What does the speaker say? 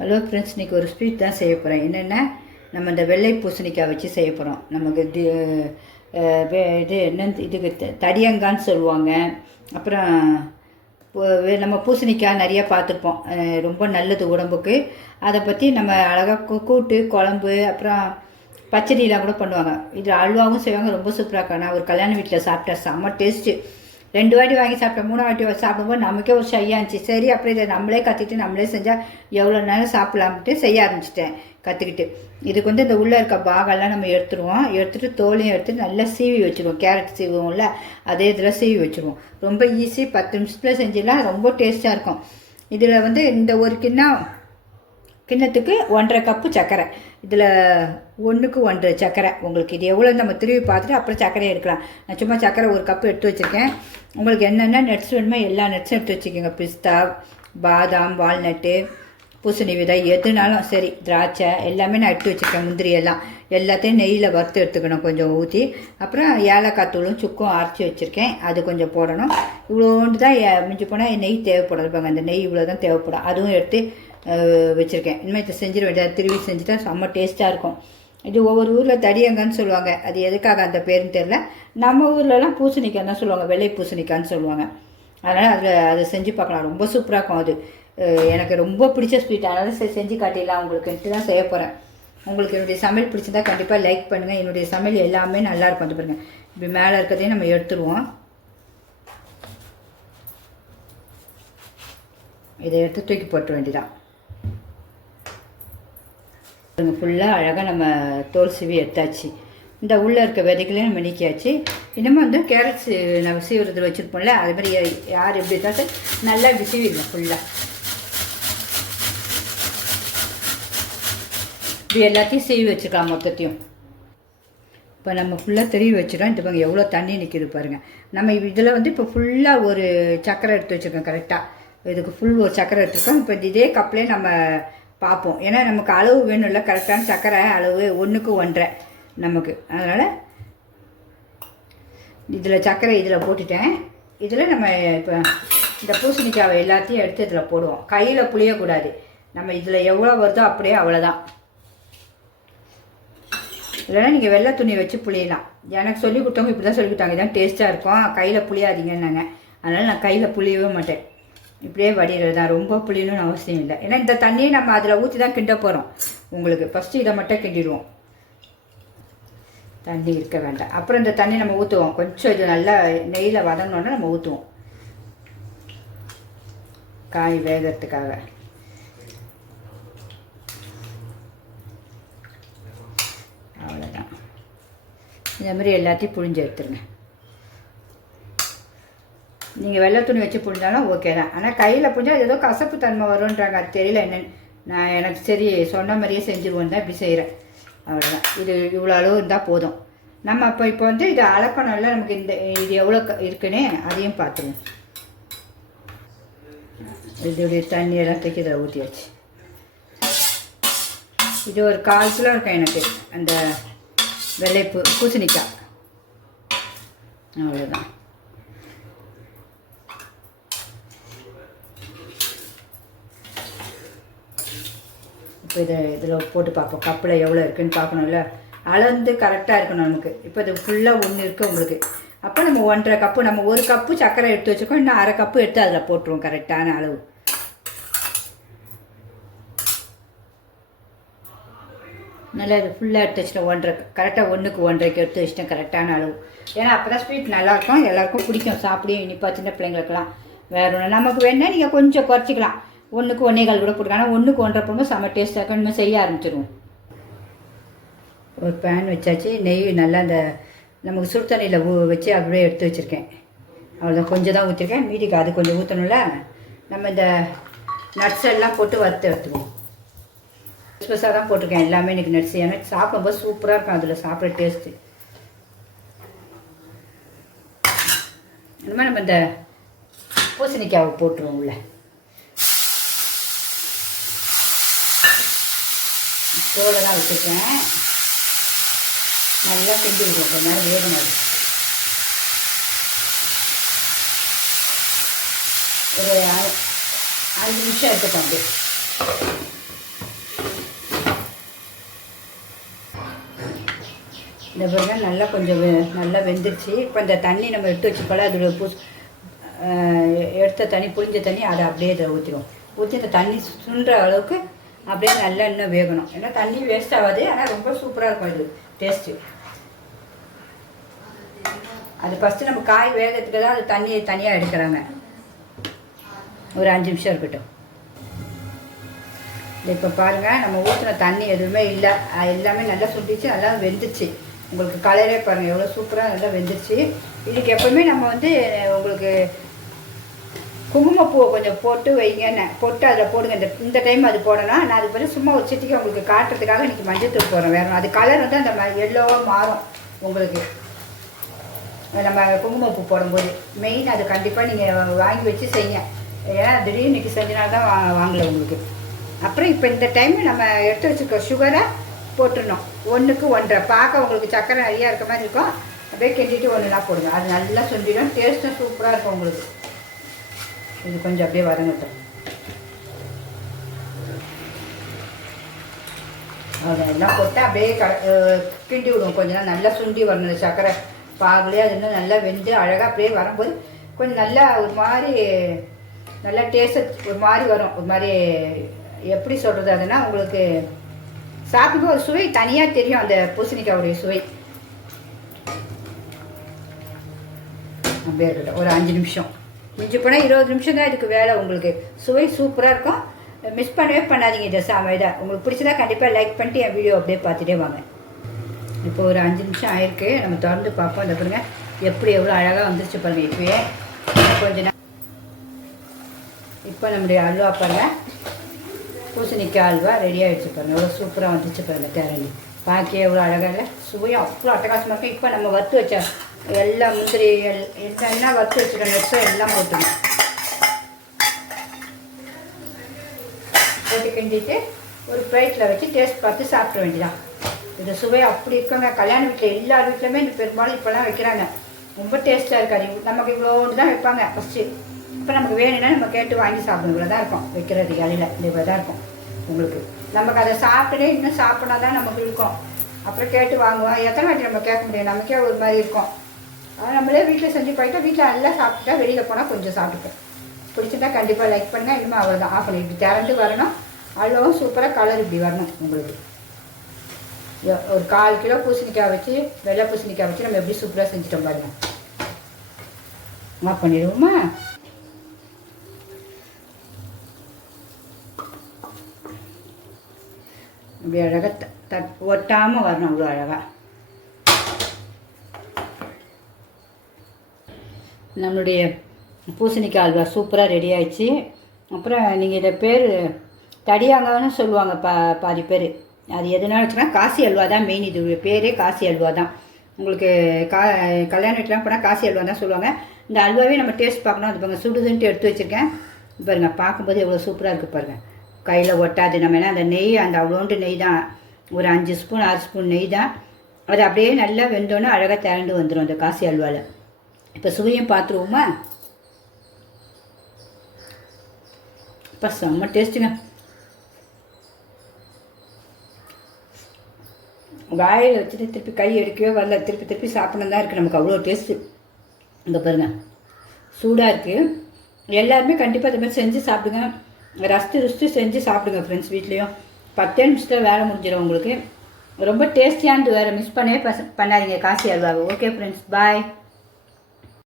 Hello friends, இன்றைக்கி ஒரு sweet தான் செய்ய போகிறேன். என்னென்னா, நம்ம இந்த வெள்ளை பூசணிக்காய் வச்சு செய்ய போகிறோம். நமக்கு இது என்ன, இதுக்கு தடியங்கான்னு சொல்லுவாங்க. அப்புறம் நம்ம பூசணிக்காய் நிறையா பார்த்துருப்போம். ரொம்ப நல்லது உடம்புக்கு. அதை பற்றி நம்ம அழகாக கூட்டு, குழம்பு, அப்புறம் பச்சடியெலாம் கூட பண்ணுவாங்க. இது அல்வாவும் செய்வாங்க. ரொம்ப சூப்பராக இருக்கும். நான் ஒரு கல்யாண வீட்டில் சாப்பிட்டேன், செம்ம டேஸ்ட்டு. 2 வாட்டி வாங்கி சாப்பிட்டேன். 3 வாட்டி சாப்பிடும்போது நமக்கே ஒரு ஷையாக இருந்துச்சு. சரி, அப்புறம் இதை நம்மளே கற்றுக்கிட்டு நம்மளே செஞ்சால் எவ்வளோ நேரம் சாப்பிட்லாம்ட்டு செய்ய ஆரம்பிச்சிட்டேன் கற்றுக்கிட்டு. இதுக்கு இந்த உள்ளே இருக்க பாகெல்லாம் நம்ம எடுத்துருவோம். எடுத்துகிட்டு தோலையும் எடுத்துகிட்டு நல்லா சீவி வச்சுருவோம். கேரட் சீவுவோம்ல, அதே இதில் சீவி வச்சுருவோம். ரொம்ப ஈஸி, 10 நிமிஷத்தில் செஞ்சிடலாம். ரொம்ப டேஸ்ட்டாக இருக்கும். இதில் இந்த ஒரு கிண்ணத்துக்கு 1.5 கப்பு சர்க்கரை. இதில் 1க்கு 1 சர்க்கரை. உங்களுக்கு இது எவ்வளோ நம்ம திருவி பார்த்துட்டு அப்புறம் சர்க்கரையை எடுக்கலாம். நான் சும்மா சர்க்கரை 1 கப்பு எடுத்து வச்சுருக்கேன். உங்களுக்கு என்னென்ன நட்ஸ் வேணுமோ எல்லா நட்ஸும் எடுத்து வச்சுக்கோங்க. பிஸ்தா, பாதாம், வால்நட்டு, பூசணி விதை, எதுனாலும் சரி, திராட்சை எல்லாமே நான் எடுத்து வச்சுருக்கேன். முந்திரி எல்லாத்தையும் நெய்யில் வறுத்து எடுத்துக்கணும், கொஞ்சம் ஊற்றி. அப்புறம் ஏலக்காய் தூளும் சுக்கும் அரைச்சி வச்சுருக்கேன், அது கொஞ்சம் போடணும். இவ்வளோண்டு தான் மிஞ்சி போனால் நெய் தேவைப்படும். இருப்பாங்க, அந்த நெய் இவ்வளோ தான் தேவைப்படும். அதுவும் எடுத்து வச்சுருக்கேன். இனிமேல் இதை செஞ்சிட வேண்டியது. திருவி செஞ்சுட்டா செம்ம டேஸ்ட்டாக இருக்கும். இது ஒவ்வொரு ஊரில் தடியங்கன்னு சொல்லுவாங்க. அது எதுக்காக அந்த பேருன்னு தெரில. நம்ம ஊர்லலாம் பூசணிக்காய் தான் சொல்லுவாங்க, வெள்ளை பூசணிக்கான்னு சொல்லுவாங்க. அதனால் அதை செஞ்சு பார்க்கலாம். ரொம்ப சூப்பராக இருக்கும். அது எனக்கு ரொம்ப பிடிச்ச ஸ்வீட். அதனால் செஞ்சு காட்டிடலாம் உங்களுக்குன்ட்டு தான் செய்ய போகிறேன். உங்களுக்கு என்னுடைய சமையல் பிடிச்சிருந்தா கண்டிப்பாக லைக் பண்ணுங்கள். என்னுடைய சமையல் எல்லாமே நல்லாயிருக்கும். அது பாருங்கள், இப்படி மேலே இருக்கிறதையும் நம்ம எடுத்துருவோம். இதை எடுத்து தூக்கி போட்ட வேண்டியதான். ஃபுல்லாக அழகாக நம்ம தோல் சீவி எடுத்தாச்சு. இந்த உள்ளே இருக்க விதைகளையும் நம்ம நீக்கியாச்சு. இன்னமும் கேரட்ஸ் நம்ம சீவுறதுல வச்சுருப்போம்ல, அது மாதிரி யார் எப்படி இருந்தாலும் நல்லா இப்படி சீவிடணும். ஃபுல்லாக இப்படி எல்லாத்தையும் சீவி வச்சுக்கலாம் மொத்தத்தையும். இப்போ நம்ம ஃபுல்லாக திருவி வச்சுட்டோம். இந்த பாருங்க எவ்வளோ தண்ணி நிற்கிது பாருங்கள். நம்ம இதில் இப்போ ஃபுல்லாக ஒரு சக்கரை எடுத்து வச்சுருக்கோம். கரெக்டாக இதுக்கு ஃபுல் ஒரு சக்கரை எடுத்துருக்கோம். இப்போ இதே கப்லேயே நம்ம பார்ப்போம். ஏன்னா நமக்கு அளவு வேணும்ல, கரெக்டான சக்கரை அளவு 1க்கு 1.5 நமக்கு. அதனால் இதில் சக்கரை இதில் போட்டுட்டேன். இதில் நம்ம இப்போ இந்த பூசணிக்காவை எல்லாத்தையும் எடுத்து இதில் போடுவோம். கையில் புளியக்கூடாது. நம்ம இதில் எவ்வளோ வருதோ அப்படியே அவ்வளோதான். இல்லைன்னா நீங்கள் வெள்ளை துணி வச்சு புளியலாம். எனக்கு சொல்லி கொடுத்தவங்க இப்படி தான் சொல்லி கொடுத்தாங்க, இதான் டேஸ்ட்டாக இருக்கும், கையில் புளியாதீங்கன்னாங்க. அதனால் நான் கையில் புளியவே மாட்டேன். இப்படியே வடிகிறது தான். ரொம்ப புளியணும்னு அவசியம் இல்லை. ஏன்னா இந்த தண்ணியை நம்ம அதில் ஊற்றி தான் கிண்ட போகிறோம். உங்களுக்கு ஃபஸ்ட்டு இதை மட்டும் கிண்டிடுவோம். தண்ணி இருக்க வேண்டாம். அப்புறம் இந்த தண்ணி நம்ம ஊற்றுவோம். கொஞ்சம் இது நல்லா நெய்யில் வதங்கினோன்னா நம்ம ஊற்றுவோம், காய் வேகிறதுக்காக. அவ்வளோதான். இந்த மாதிரி எல்லாத்தையும் புழிஞ்சு எடுத்துருங்க. நீங்கள் வெள்ளை துணி வச்சு புழிஞ்சாலும் ஓகே தான். ஆனால் கையில் புழிஞ்சால் ஏதோ கசப்பு தன்மை வரும்ன்றாங்க. அது தெரியல என்னென்னு. நான் எனக்கு சரி சொன்ன மாதிரியே செஞ்சுருவோம் தான் இப்படி செய்கிறேன். அவ்வளோதான். இது இவ்வளோ அளவு இருந்தால் போதும். நம்ம இப்போ இதை அளக்கணும்ல, நமக்கு இது எவ்வளோ இருக்குன்னு அதையும் பார்த்துருவோம். இதோடைய தண்ணியெல்லாம் தூக்கி இதில் ஊற்றியாச்சு. இது ஒரு 1/4 கிலோ இருக்கும் எனக்கு அந்த வெள்ளை பூசணிக்காய். அவ்வளோதான். இப்போ இதில் போட்டு பார்ப்போம். கப்பில் எவ்வளோ இருக்குதுன்னு பார்க்கணும்ல. அளந்து கரெக்டாக இருக்கணும் நமக்கு. இப்போ இது ஃபுல்லாக 1 இருக்குது உங்களுக்கு. அப்போ நம்ம 1.5 கப்பு, நம்ம 1 கப்பு சர்க்கரை எடுத்து வச்சுருக்கோம். இன்னும் 1/2 கப்பு எடுத்து அதில் போட்டுருவோம். கரெக்டான அளவு. நல்லா இது ஃபுல்லாக எடுத்து வச்சுட்டேன். 1.5 கரெக்டாக 1க்கு 1.5 எடுத்து வச்சுட்டேன். கரெக்டான அளவு. ஏன்னா அப்போ தான் ஸ்வீட் நல்லாயிருக்கும், எல்லாேருக்கும் பிடிக்கும். சாப்பிடையும் இனிப்பாக சின்ன பிள்ளைங்களுக்கெல்லாம். வேறு ஒன்று நமக்கு வேணால் நீங்கள் கொஞ்சம் குறைச்சிக்கலாம். 1க்கு 1.25 கூட போட்டுக்கலாம். ஆனால் 1க்கு 1.5 போடும்போது செம்ம டேஸ்ட்டாக இருக்கும். இன்னும் செய்ய ஆரம்பிச்சிடுவோம். ஒரு பேன் வச்சாச்சு. நெய் நல்லா அந்த நமக்கு சுடு தண்ணியில் வச்சு அப்படியே எடுத்து வச்சுருக்கேன். அவ்வளோதான். கொஞ்சம் தான் ஊற்றிருக்கேன். மீதிக்கு அது கொஞ்சம் ஊற்றணும்ல. நம்ம இந்த நட்ஸ் எல்லாம் போட்டு வறுத்து எடுத்துக்குவோம். ஸ்பெஷலாக தான் போட்டிருக்கேன் எல்லாமே இன்றைக்கி நட்ஸ். எனக்கு சாப்பிடும்போது சூப்பராக இருக்கும் அதில் சாப்பிட்ற டேஸ்ட்டு. இந்த மாதிரி நம்ம இந்த பூசணிக்காவை போட்டுருவோம் உள்ள. தோலை தான் வச்சுருக்கேன். நல்லா கிண்டி விடுவோம். கொஞ்ச நேரம் வேகணும். ஒரு 5 நிமிஷம் எடுத்துக்கோங்க. இந்த பாருங்க நல்லா கொஞ்சம் நல்லா வெந்துருச்சு. இப்போ இந்த தண்ணி நம்ம எடுத்து வச்சுக்கோல, அதோட எடுத்த தண்ணி புளிஞ்ச தண்ணி அதை அப்படியே இதை ஊற்றிடும். ஊற்றி இந்த தண்ணி சுண்டுற அளவுக்கு அப்படியே நல்லா இன்னும் வேகணும். ஏன்னா தண்ணி வேஸ்ட் ஆகாது, ஆனால் ரொம்ப சூப்பராக இருக்கும் இது டேஸ்ட்டு. அது ஃபஸ்ட்டு நம்ம காய் வேகத்துக்கு தான் அது தண்ணியை தனியாக எடுக்கிறாங்க. ஒரு 5 நிமிஷம் இருக்கட்டும். இப்போ பாருங்கள், நம்ம ஊற்றின தண்ணி எதுவுமே இல்லை, எல்லாமே நல்லா சுண்டிச்சு, நல்லா வெந்துச்சு. உங்களுக்கு கலரே பாருங்கள் எவ்வளோ சூப்பராக நல்லா வெந்துருச்சு. இதுக்கு எப்போவுமே நம்ம வந்து உங்களுக்கு குங்குமப்பூவை கொஞ்சம் போட்டு வைங்க, போட்டு அதில் போடுங்க. இந்த டைம் அது போடணும். நான் அது பிறகு சும்மா ஒரு சிட்டிக்கு உங்களுக்கு காட்டுறதுக்காக இன்றைக்கி மஞ்சத்தூள் போடுறேன். வேறு அது கலர் வந்து அந்த எல்லோவாக மாறும் உங்களுக்கு நம்ம குங்குமப்பூ போடும்போது. மெயின் அது கண்டிப்பாக நீங்கள் வாங்கி வச்சு செய்யுங்க. ஏன்னா திடீர்னு இன்றைக்கி செஞ்சனால தான் வாங்கலை உங்களுக்கு. அப்புறம் இப்போ இந்த டைம் நம்ம எடுத்து வச்சுருக்க சுகரை போட்டுடணும். 1க்கு 1.5. பார்க்க உங்களுக்கு சக்கரை நிறையா இருக்க மாதிரி இருக்கும். அப்படியே கிண்டிட்டு ஒன்றுனா போடுங்க. அது நல்லா சொல்லிடும். டேஸ்ட்டும் சூப்பராக இருக்கும் உங்களுக்கு. இது கொஞ்சம் அப்படியே வதங்கட்டும். அதெல்லாம் போட்டு அப்படியே கிண்டி விடுவோம். கொஞ்ச நேரம் நல்லா சுண்டி வரணும். சக்கரை பாகுலேயே அது இன்னும் நல்லா வெந்து அழகாக அப்படியே வரும்போது கொஞ்சம் நல்லா ஒரு மாதிரி நல்லா டேஸ்ட் ஒரு மாதிரி வரும். ஒரு மாதிரி எப்படி சொல்கிறது, அதுனா உங்களுக்கு சாப்பிடும்போது ஒரு சுவை தனியாக தெரியும், அந்த பூசணிக்காவுடைய சுவை. அப்படியே இருக்கட்டும். ஒரு 5 நிமிஷம், மிஞ்சி போனால் 20 நிமிஷம் தான் இதுக்கு வேலை. உங்களுக்கு சுவை சூப்பராக இருக்கும். மிஸ் பண்ணவே பண்ணாதீங்க இதை இதை. உங்களுக்கு பிடிச்சதா கண்டிப்பாக லைக் பண்ணிட்டு என் வீடியோ அப்படியே பார்த்துட்டே வாங்க. இப்போ ஒரு 5 நிமிஷம் ஆயிருக்கு. நம்ம திறந்து பார்ப்போம். இந்த பாருங்க எப்படி எவ்வளோ அழகாக வந்துருச்சு பாருங்கள். இப்போயே கொஞ்ச நேரம். இப்போ நம்முடைய அல்வா பாருங்கள், பூசணிக்காய் அல்வா ரெடி ஆகிடுச்சு பாருங்கள். எவ்வளோ சூப்பராக வந்துச்சு பாருங்கள். தேரளி பார்க்க எவ்வளோ அழகாக இல்லை, சுவையும் அவ்வளோ அட்டகாசமாக இருக்கும். இப்போ நம்ம வறுத்து வச்ச எல்லா முந்திரி என்ன வறுத்து வச்சுருக்க நட்ஸோ எல்லாம் போட்டு கிண்டிட்டு ஒரு பிளேட்டில் வச்சு டேஸ்ட் பார்த்து சாப்பிட வேண்டியதான். இந்த சுவை அப்படி இருக்குங்க. கல்யாண வீட்டில் எல்லார் வீட்லையுமே இந்த பெரும்பாலும் இப்போலாம் வைக்கிறாங்க. ரொம்ப டேஸ்ட்டாக இருக்காது. நமக்கு இவ்வளோண்டு தான் வைப்பாங்க ஃபஸ்ட்டு. இப்போ நமக்கு வேணும்னா நம்ம கேட்டு வாங்கி சாப்பிடணும். இவ்வளோ தான் இருக்கும் வைக்கிறது இலையில். இவ்வளோ தான் இருக்கும் உங்களுக்கு. நமக்கு அதை சாப்பிட்டே இன்னும் சாப்பிட்னா தான் நமக்கு இருக்கும். அப்புறம் கேட்டு வாங்குவோம். எத்தனை வாட்டி நம்ம கேட்க முடியும், நமக்கே ஒரு மாதிரி இருக்கும். ஆனால் நம்மளே வீட்டில் செஞ்சு போயிட்டா வீட்டில் எல்லாம் சாப்பிட்டுட்டா வெளியில் போனால் கொஞ்சம் சாப்பிட்டுப்பேன். பிடிச்சிருந்தா கண்டிப்பாக லைக் பண்ணுங்கள். இனிமேல் அவ்வளோதான். ஆஃப் பண்ணி இப்படி திறந்து வரணும். அவ்வளோவும் சூப்பராக கலர் இப்படி வரணும் உங்களுக்கு. ஒரு 1/4 கிலோ பூசணிக்காய் வச்சு, வெள்ளை பூசணிக்காய் வச்சு நம்ம எப்படி சூப்பராக செஞ்சுட்டோம் பாருங்கள். ஆஃப் பண்ணிடுவோமா? இப்படி அழகாக ஒட்டாமல் வரணும். அவ்வளோ அழகாக நம்மளுடைய பூசணிக்காய் அல்வா சூப்பராக ரெடி ஆயிடுச்சு. அப்புறம் நீங்கள் இதை பேர் தடியாங்கன்னு சொல்லுவாங்க பாதி பேர். அது எதுனால வச்சுன்னா காசி அல்வா தான் மெயின். இது பேரே காசி அல்வா தான். உங்களுக்கு கல்யாண வீட்டுலாம் போனால் காசி அல்வா தான் சொல்லுவாங்க. இந்த அல்வாவே நம்ம டேஸ்ட் பார்க்கணும். அது பாருங்கள் சுடுதுன்ட்டு எடுத்து வச்சுருக்கேன் பாருங்கள். பார்க்கும்போது எவ்வளோ சூப்பராக இருக்குது பாருங்கள். கையில் ஒட்டாது. நம்ம ஏன்னா அந்த நெய், அந்த அவ்வளோண்டு நெய் தான், ஒரு 5 ஸ்பூன் 6 ஸ்பூன் நெய் தான். அது அப்படியே நல்லா வெந்தோன்னே அழகாக திரண்டு வந்துடும் அந்த காசி அல்வாவில். இப்போ சுவையும் பார்த்துருவோமா? இப்போ செம்ம டேஸ்ட்டுங்க. வாயில் வச்சுட்டு திருப்பி கை எடுக்கவே வரல. திருப்பி திருப்பி சாப்பிடணும் தான் இருக்குது. நமக்கு அவ்வளோ டேஸ்ட்டு. இங்கே பாருங்கள் சூடாக இருக்குது. எல்லாருமே கண்டிப்பாக அது மாதிரி செஞ்சு சாப்பிடுங்க. ரசித்து செஞ்சு சாப்பிடுங்க ஃப்ரெண்ட்ஸ். வீட்லேயும் 10 நிமிஷத்தில் வேலை முடிஞ்சிடும் உங்களுக்கு. ரொம்ப டேஸ்டியானது வேறு. மிஸ் பண்ணவே பண்ணாதீங்க காசி அல்வாவை. ஓகே ஃப்ரெண்ட்ஸ், பாய்.